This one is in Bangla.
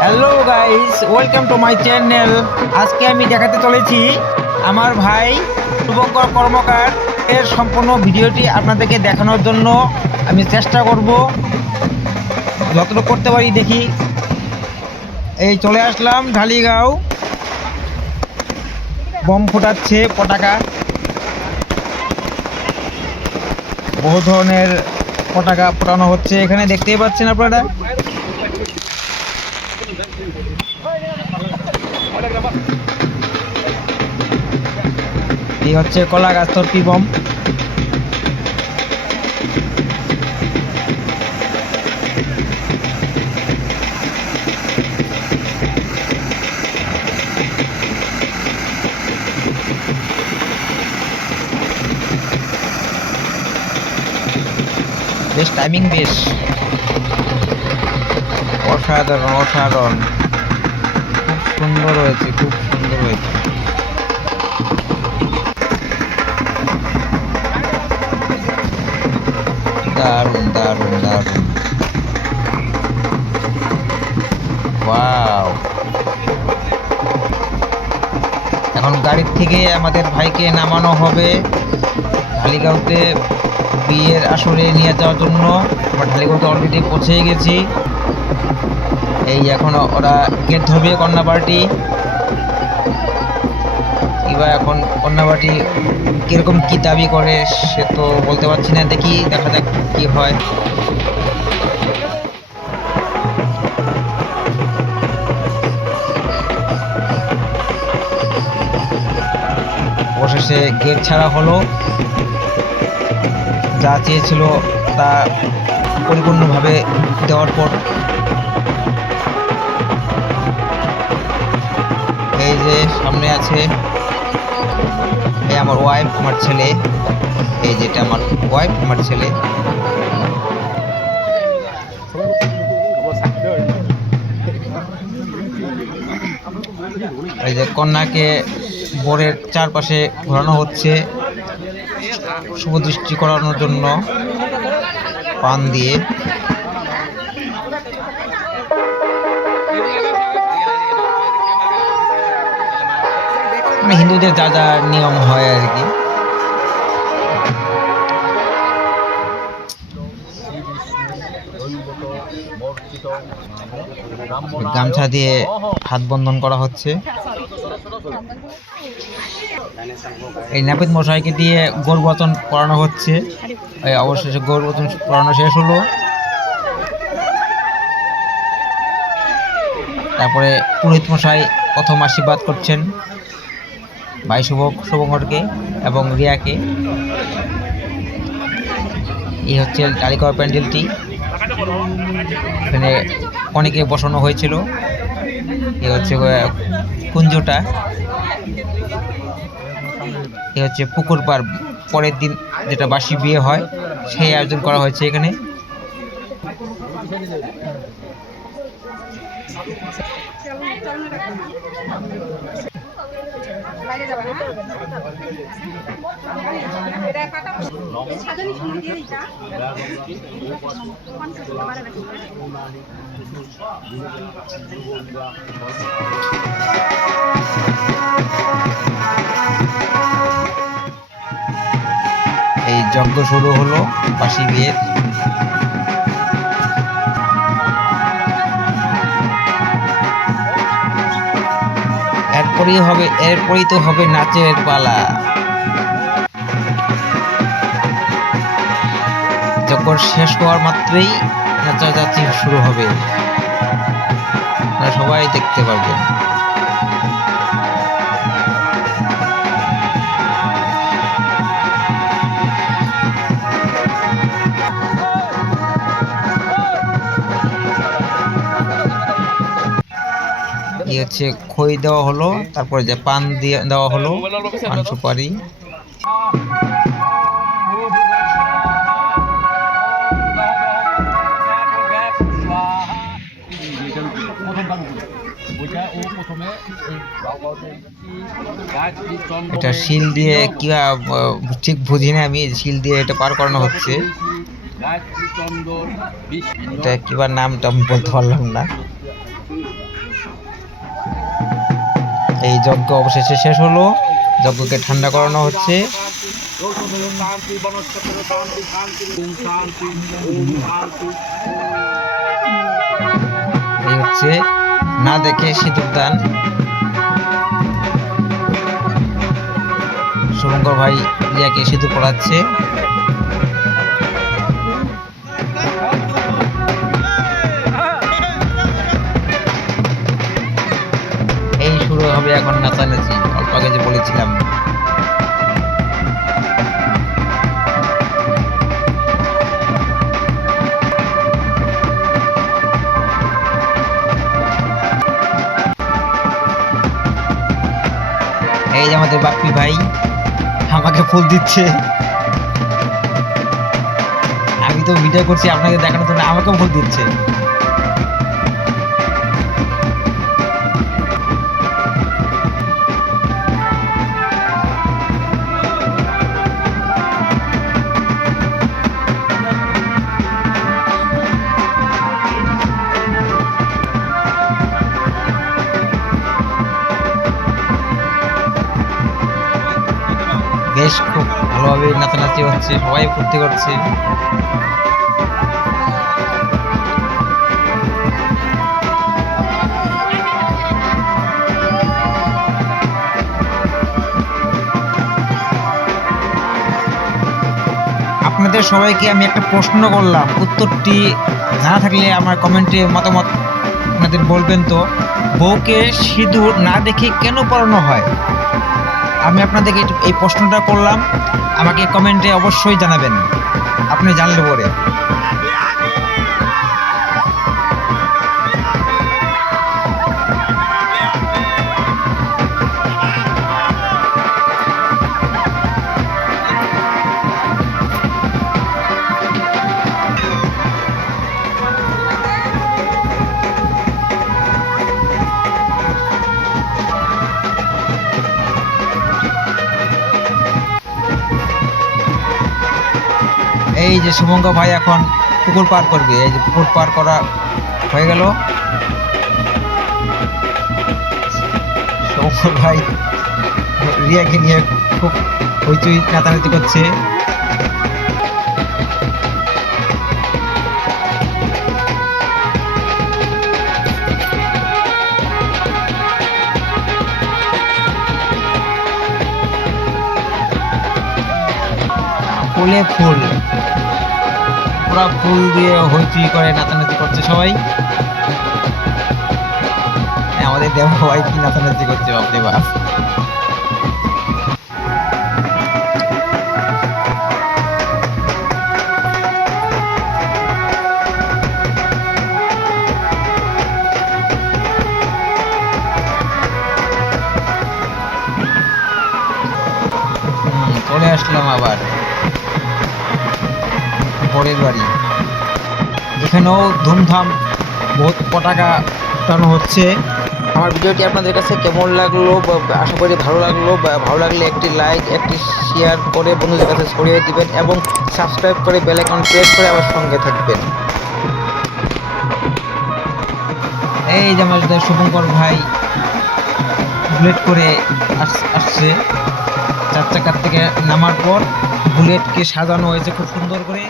Hello guys, welcome to my channel. আজকে আমি দেখাতে চলেছি আমার ভাই শুভঙ্কর কর্মকার এর সম্পূর্ণ ভিডিওটি আপনাদেরকে দেখানোর জন্য আমি চেষ্টা করব, যতটুকু করতে পারি দেখি। এই চলে আসলাম ঢালিগাঁও, বম ফোটাচ্ছে, পটাকা, বহু ধরনের পটাকা ফোটানো হচ্ছে এখানে, দেখতেই পাচ্ছেন আপনারা। এই হচ্ছে কলা গাছ তর্কি বম। বেশ টাইমিং, বেশ অসাধারণ অসাধারণ, খুব সুন্দর হয়েছে, খুব সুন্দর হয়েছে। দারুণ দারুণ দারুণ, ওয়াও। এখন গাড়ির থেকে আমাদের ভাইকে নামানো হবে ঢালিগাঁওতে বিয়ের আসরে নিয়ে যাওয়ার জন্য। আমরা ঢালিগাঁওতে অলরেডি পৌঁছে গেছি। এই এখন ওরা গেট ধরবে কন্যা পার্টি। এবার এখন কন্যা পার্টি কিরকম কি দাবি করে সে তো বলতে পারছি না, দেখি দেখা যাক কি হয়। অবশেষে গেট ছাড়া হলো, যা চেয়েছিল তা পরিপূর্ণভাবে দেওয়ার পর এই যে সামনে আছে এই আমার ওয়াইফ, আমার ছেলে, এই যেটা আমার ওয়াইফ, আমার ছেলে। এই যে কন্যাকে বরের চারপাশে ঘোরানো হচ্ছে শুভদৃষ্টি করানোর জন্য পান দিয়ে। হিন্দুদের যা যা নিয়ম হয় আর কি। গামছা দিয়ে হাত বন্ধন করা হচ্ছে। এই নাপিত মশাইকে দিয়ে গৌরবচন পড়ানো হচ্ছে। অবশেষে গৌরবচন পড়ানো শেষ হলো। তারপরে পুরোহিত মশাই প্রথম আশীর্বাদ করছেন ভাই শুভঙ্করকে এবং রিয়াকে। এই হচ্ছে ঢালিগাঁও প্যান্ডেলটি, এখানে অনেকে বসানো হয়েছিল। এই হচ্ছে কুঞ্জটা, এই হচ্ছে পুকুর পার, পরের দিন যেটা বাসি বিয়ে হয় সেই আয়োজন করা হয়েছে এখানে। এই যজ্ঞ শুরু হলো বাসি বিয়ের। এরপরই তো হবে নাচের পালা। যজ্ঞ শেষ হওয়ার মাত্রই নাচানাচি শুরু হবে, আপনারা সবাই দেখতে পারবেন। এই হচ্ছে খই দেওয়া হলো, তারপরে যে পান দিয়ে দেওয়া হলো, পান সুপারি। এটা শিল দিয়ে কি ঠিক বুঝি না আমি, শিল দিয়ে এটা পার করানো হচ্ছে। এটা কিবার নামটা বলতে পারলাম না। যজ্ঞ অবশেষে শেষ হলো, যজ্ঞকে ঠান্ডা করানো হচ্ছে। এই হচ্ছে না দেখে সিঁদুর দান। শুভঙ্কর ভাই রিয়াকে সিঁদুর পড়াচ্ছে। এই শুরু হবে এখন নাচানাচি, অল্প আগে যে বলেছিলাম। এই যে আমাদের বাপ্পি ভাই আমাকে ফুল দিচ্ছে। আমি তো ভিডিও করছি আপনাকে দেখানোর জন্য, আমাকে ফুল দিচ্ছে। বেশ খুব ভালোভাবে নাচানাচি হচ্ছে, সবাই ফুর্তি করছে। আপনাদের সবাইকে আমি একটা প্রশ্ন করলাম, উত্তরটি জানা থাকলে আমার কমেন্টে মতামত আপনাদের বলবেন। তো বউকে সিঁদুর না দেখে কেন পরানো হয়? আমি আপনাদেরকে এই প্রশ্নটা করলাম, আমাকে কমেন্টে অবশ্যই জানাবেন আপনি জানলে পরে। এই যে শুভঙ্কর ভাই এখন পুকুর পার করবে, এই যে পুকুর পার করা হয়ে গেল। শুভঙ্কর ভাই রিয়াকে নিয়ে খুব হইচই নাচানাচি করছে। ফুলে ফুল, পুরা ফুল দিয়ে হইচই করে নাচানাচি করছে সবাই। আমাদের দেব ভাই কি নাচানাচি করছে বাপরে বাপ। চলে আসলাম আবার পরের বাড়ি, এখানেও ধুমধাম বহুত পটাকা উঠানো হচ্ছে। আমার ভিডিওটি আপনাদের কাছে কেমন লাগলো, আশা করি ভালো লাগলো। ভালো লাগলে একটি লাইক, একটি শেয়ার করে বন্ধুদের কাছে ছড়িয়ে দিবেন এবং সাবস্ক্রাইব করে বেল আইকন প্রেস করে আমার সঙ্গে থাকবেন। এই যে আমাদের শুভঙ্কর ভাই বুলেট করে আসছে, চার চাকার থেকে নামার পর বুলেটকে সাজানো হয়েছে খুব সুন্দর করে।